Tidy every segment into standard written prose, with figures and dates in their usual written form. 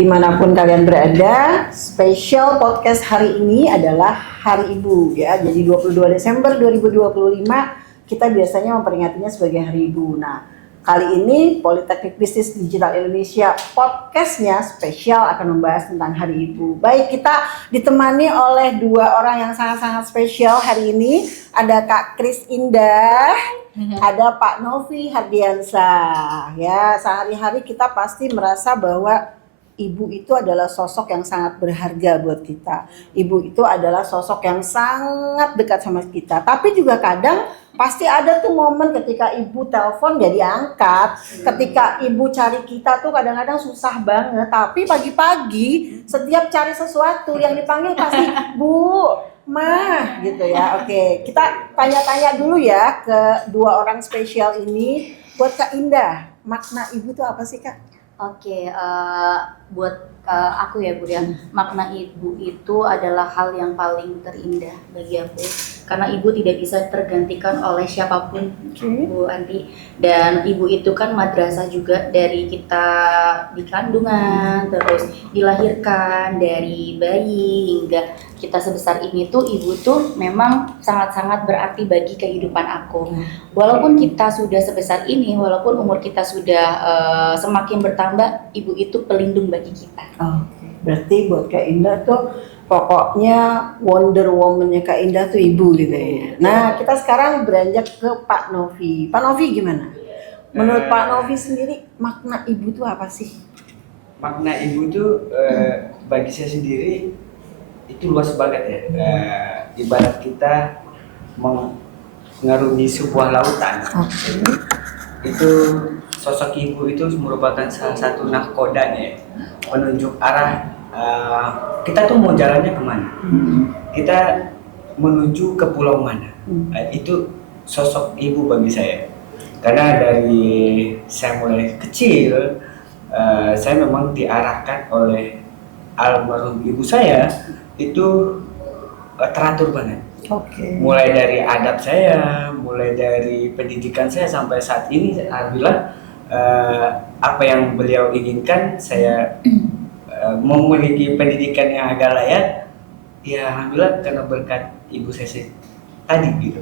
Dimanapun kalian berada, spesial podcast hari ini adalah Hari Ibu ya. Jadi 22 Desember 2025 kita biasanya memperingatinya sebagai Hari Ibu. Nah, kali ini Politeknik Bisnis Digital Indonesia podcastnya spesial akan membahas tentang Hari Ibu. Baik, kita ditemani oleh dua orang yang sangat-sangat spesial hari ini. Ada Kak Kris Indah, ada Pak Novi Hardiansah. Ya, sehari-hari kita pasti merasa bahwa ibu itu adalah sosok yang sangat berharga buat kita. Ibu itu adalah sosok yang sangat dekat sama kita. Tapi juga kadang pasti ada tuh momen ketika ibu telepon gak diangkat. Ketika ibu cari kita tuh kadang-kadang susah banget. Tapi pagi-pagi setiap cari sesuatu yang dipanggil pasti Bu, Ma gitu ya. Oke, kita tanya-tanya dulu ya ke dua orang spesial ini. Buat Kak Indah, makna ibu tuh apa sih Kak? Oke, buat aku ya Bu ya, makna ibu itu adalah hal yang paling terindah bagi aku. Karena ibu tidak bisa tergantikan oleh siapapun, Bu Anti. Dan ibu itu kan madrasah juga dari kita di kandungan, terus dilahirkan, dari bayi hingga kita sebesar ini tuh ibu tuh memang sangat-sangat berarti bagi kehidupan aku. Walaupun kita sudah sebesar ini, walaupun umur kita sudah semakin bertambah, ibu itu pelindung bagi kita. Berarti buat Kak Indah tuh pokoknya Wonder Woman-nya Kak Indah tuh ibu gitu ya. Nah, kita sekarang beranjak ke Pak Novi. Pak Novi gimana? Menurut Pak Novi sendiri makna ibu tuh apa sih? Makna ibu tuh bagi saya sendiri itu luas banget ya. Ibarat kita mengarungi sebuah lautan. Itu sosok ibu itu merupakan salah satu nahkodanya, penunjuk arah kita tuh mau jalannya kemana, kita menuju ke pulau mana. Itu sosok ibu bagi saya, karena dari saya mulai kecil saya memang diarahkan oleh almarhum ibu saya itu teratur banget. Mulai dari adab saya, mulai dari pendidikan saya sampai saat ini, alhamdulillah apa yang beliau inginkan saya memiliki pendidikan yang agak layak, ya alhamdulillah karena berkat ibu saya tadi gitu.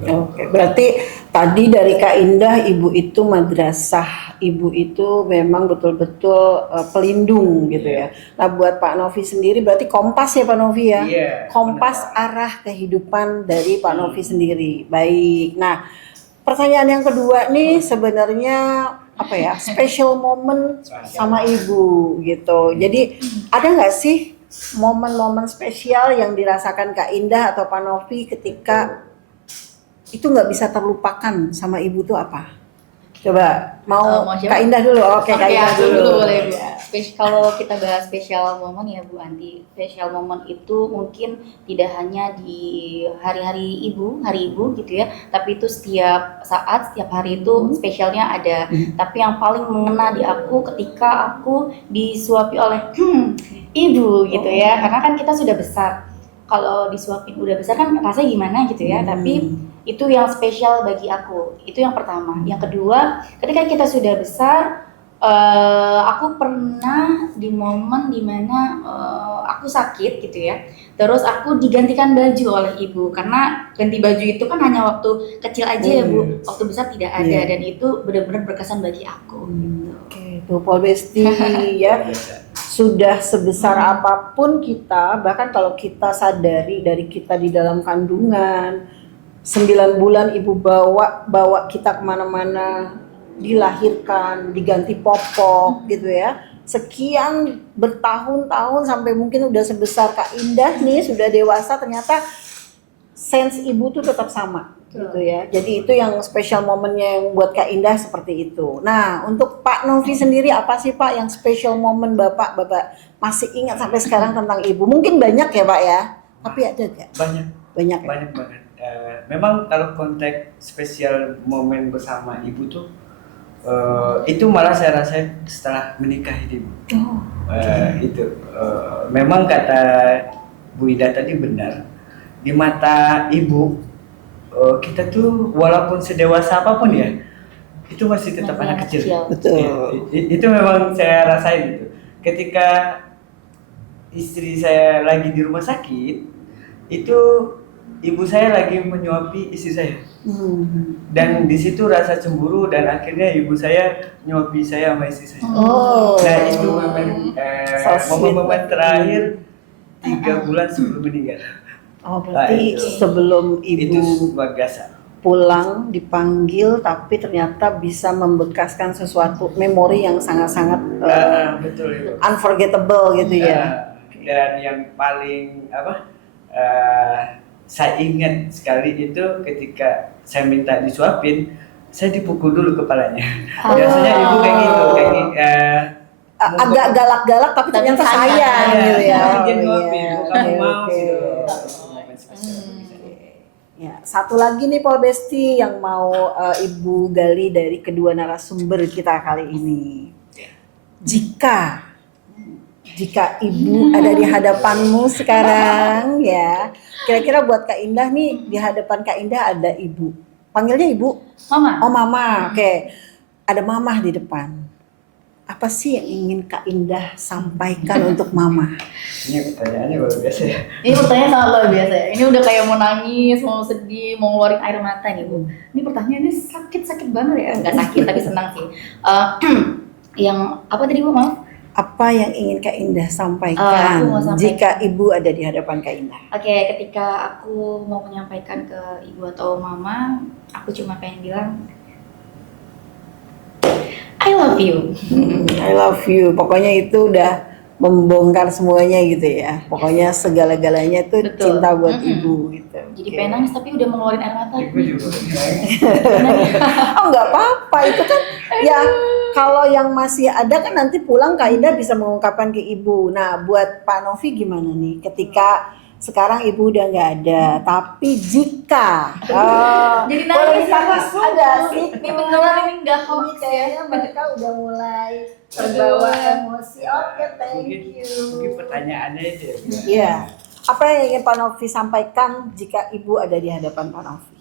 Berarti tadi dari Kak Indah, ibu itu madrasah, ibu itu memang betul-betul pelindung gitu ya. Nah buat Pak Novi sendiri berarti kompas ya Pak Novi ya? Kompas arah kehidupan dari Pak Novi sendiri. Baik, nah pertanyaan yang kedua nih sebenarnya apa ya, special moment sama ibu gitu. Jadi ada nggak sih momen-momen spesial yang dirasakan Kak Indah atau Pak Novi ketika itu nggak bisa terlupakan sama ibu tuh apa? Coba mau Kak Indah dulu. Oke, Kak Indah dulu. Boleh Bu. Kalau kita bahas spesial momen ya Bu Anti, spesial momen itu mungkin tidak hanya di hari-hari ibu, hari ibu gitu ya, tapi itu setiap saat, setiap hari itu spesialnya ada. Tapi yang paling mengena di aku ketika aku disuapi oleh ibu gitu ya, karena kan kita sudah besar. Kalau disuapin udah besar kan rasanya gimana gitu ya, tapi itu yang spesial bagi aku. Itu yang pertama. Yang kedua, ketika kita sudah besar, aku pernah di momen dimana aku sakit gitu ya, terus aku digantikan baju oleh ibu, karena ganti baju itu kan hanya waktu kecil aja ya Bu, waktu besar tidak ada, dan itu benar-benar berkesan bagi aku. Oke, tuh Pol Besti ya. Sudah sebesar apapun kita, bahkan kalau kita sadari dari kita di dalam kandungan 9 bulan ibu bawa kita kemana-mana, dilahirkan, diganti popok gitu ya, sekian bertahun-tahun sampai mungkin udah sebesar Kak Indah nih, sudah dewasa, ternyata sense ibu tuh tetap sama gitu ya. Jadi itu yang special momennya yang buat Kak Indah seperti itu. Nah untuk Pak Novi sendiri apa sih Pak yang special moment Bapak masih ingat sampai sekarang tentang ibu? Mungkin banyak ya Pak ya, tapi ada gak? Banyak banget. Memang kalau konteks spesial momen bersama ibu tuh itu malah saya rasa setelah menikah ibu. Memang kata Bu Ida tadi benar, di mata ibu kita tuh walaupun sedewasa apapun ya, itu masih tetap anak kecil. Betul. Itu memang saya rasain gitu. Ketika istri saya lagi di rumah sakit, itu ibu saya lagi menyuapi istri saya. Dan di situ rasa cemburu dan akhirnya ibu saya nyuapi saya sama istri saya. Oh. Nah itu momen So sweet. momen terakhir 3 bulan sebelum meninggal. Oh, berarti itu. sebelum Itu ibu luar biasa. pulang dipanggil tapi ternyata bisa membekaskan sesuatu memori yang sangat-sangat Betul itu. unforgettable gitu ya. Dan yang paling saya ingat sekali itu ketika saya minta disuapin, saya dipukul dulu kepalanya. Biasanya ibu kayak gitu, Agak galak-galak tapi ternyata sayang. sayang gitu ya. Dia Oh, nyuapin, iya. kamu Oke, mau oke. gitu. Momen spesial. Ya, satu lagi nih Paul Besti yang mau Ibu gali dari kedua narasumber kita kali ini. Jika Ibu ada di hadapanmu sekarang ya, kira-kira buat Kak Indah nih, di hadapan Kak Indah ada Ibu. Panggilnya Ibu? Mama. Oh Mama, oke. Ada Mama di depan. Apa sih yang ingin Kak Indah sampaikan untuk Mama? Ini pertanyaannya luar biasa ya. Ini pertanyaan sangat luar biasa ya. Ini udah kayak mau nangis, mau sedih, mau ngeluarin air mata nih Bu. Ini pertanyaannya sakit banget ya. Enggak sakit tapi senang sih. Yang apa tadi Bu, maaf? Apa yang ingin Kak Indah Aku sampaikan mau sampaikan. jika Ibu ada di hadapan Kak Indah? Oke, ketika aku mau menyampaikan ke ibu atau mama, aku cuma pengen bilang I love you. I love you. Pokoknya itu udah membongkar semuanya gitu ya. Pokoknya segala-galanya tuh Betul. cinta buat Mm-mm. Ibu gitu. Jadi Oke. pengen nangis tapi udah mau ngeluarin air mata. Ibu juga. Oh nggak apa-apa itu kan ya kalau yang masih ada kan nanti pulang Kak Indah bisa mengungkapkan ke Ibu. Nah buat Pak Novi gimana nih ketika sekarang Ibu udah nggak ada, tapi jika Jadi boleh nangis dikasih ya, nggak Aduh, sih? ini beneran ini nggak Ini hoax ya. kayaknya mereka udah mulai terbawa emosi. Oke, thank Mungkin you. pertanyaannya itu ya. Iya. Apa yang ingin Pak Novi sampaikan jika Ibu ada di hadapan Pak Novi?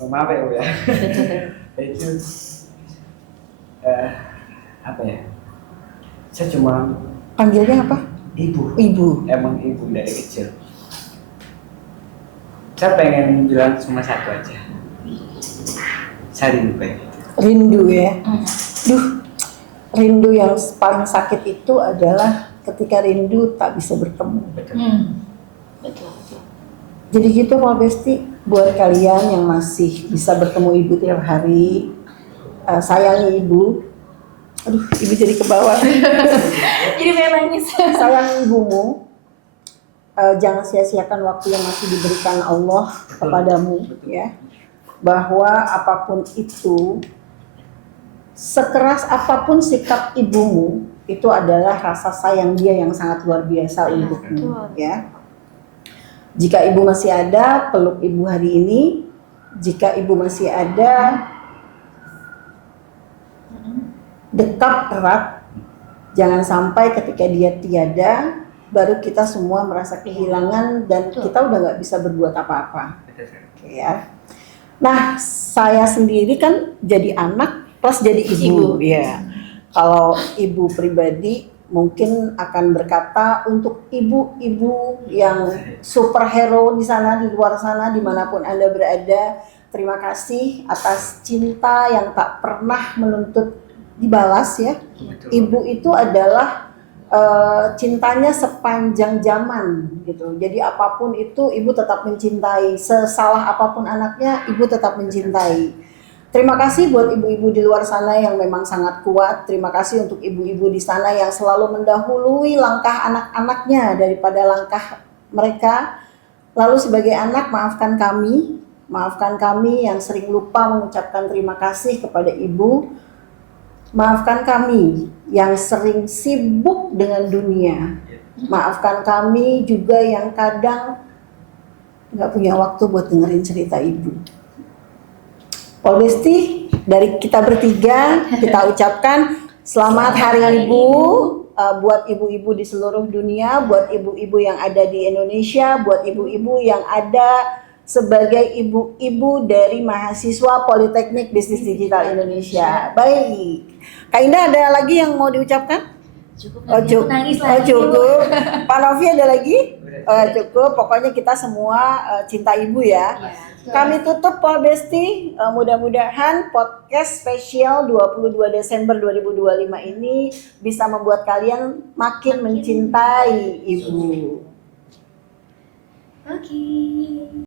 Oh, maaf ya Bu ya. Itu apa ya? Saya cuma Panggilnya apa? ibu. Ibu. Emang ibu dari kecil. Saya pengen bilang cuma satu aja. Saya rindu kayak gitu. Rindu ya. Duh, rindu yang paling sakit itu adalah ketika rindu tak bisa bertemu. Betul. Betul, betul. Jadi gitu Pak Besti, buat kalian yang masih bisa bertemu Ibu tiap hari, sayangi Ibu. Aduh, Ibu jadi ke bawah. Jadi pengen nangis. Sayangi ibumu. Jangan sia-siakan waktu yang masih diberikan Allah kepadamu, ya. Bahwa apapun itu, sekeras apapun sikap ibumu, itu adalah rasa sayang dia yang sangat luar biasa untukmu, betul. ya. Jika ibu masih ada, peluk ibu hari ini. Jika ibu masih ada, dekat erat. Jangan sampai ketika dia tiada, baru kita semua merasa kehilangan dan Betul. kita udah nggak bisa berbuat apa-apa. Oke ya. Nah, saya sendiri kan jadi anak plus jadi ibu. Ya. Kalau ibu pribadi mungkin akan berkata untuk ibu-ibu yang superhero di sana, di luar sana, dimanapun Anda berada, terima kasih atas cinta yang tak pernah menuntut dibalas ya. Betul. Ibu itu adalah cintanya sepanjang zaman gitu. Jadi apapun itu ibu tetap mencintai. Sesalah apapun anaknya, ibu tetap mencintai. Terima kasih buat ibu-ibu di luar sana yang memang sangat kuat. Terima kasih untuk ibu-ibu di sana yang selalu mendahului langkah anak-anaknya daripada langkah mereka. Lalu sebagai anak, maafkan kami yang sering lupa mengucapkan terima kasih kepada ibu. Maafkan kami yang sering sibuk dengan dunia. Maafkan kami juga yang kadang nggak punya waktu buat dengerin cerita ibu. Paul Besti, dari kita bertiga, kita ucapkan selamat Hari Ibu buat ibu-ibu di seluruh dunia, buat ibu-ibu yang ada di Indonesia, buat ibu-ibu yang ada sebagai ibu-ibu dari mahasiswa Politeknik Bisnis Digital Indonesia. Baik, Kak Indah ada lagi yang mau diucapkan? Cukup Oh nanti aku cukup, nangis oh lagi. cukup. Pak Novi ada lagi? Cukup. Pokoknya kita semua cinta ibu ya. Iya. Kami tutup Pak Besti. Mudah-mudahan podcast spesial 22 Desember 2025 ini bisa membuat kalian makin mencintai ibu. Oke.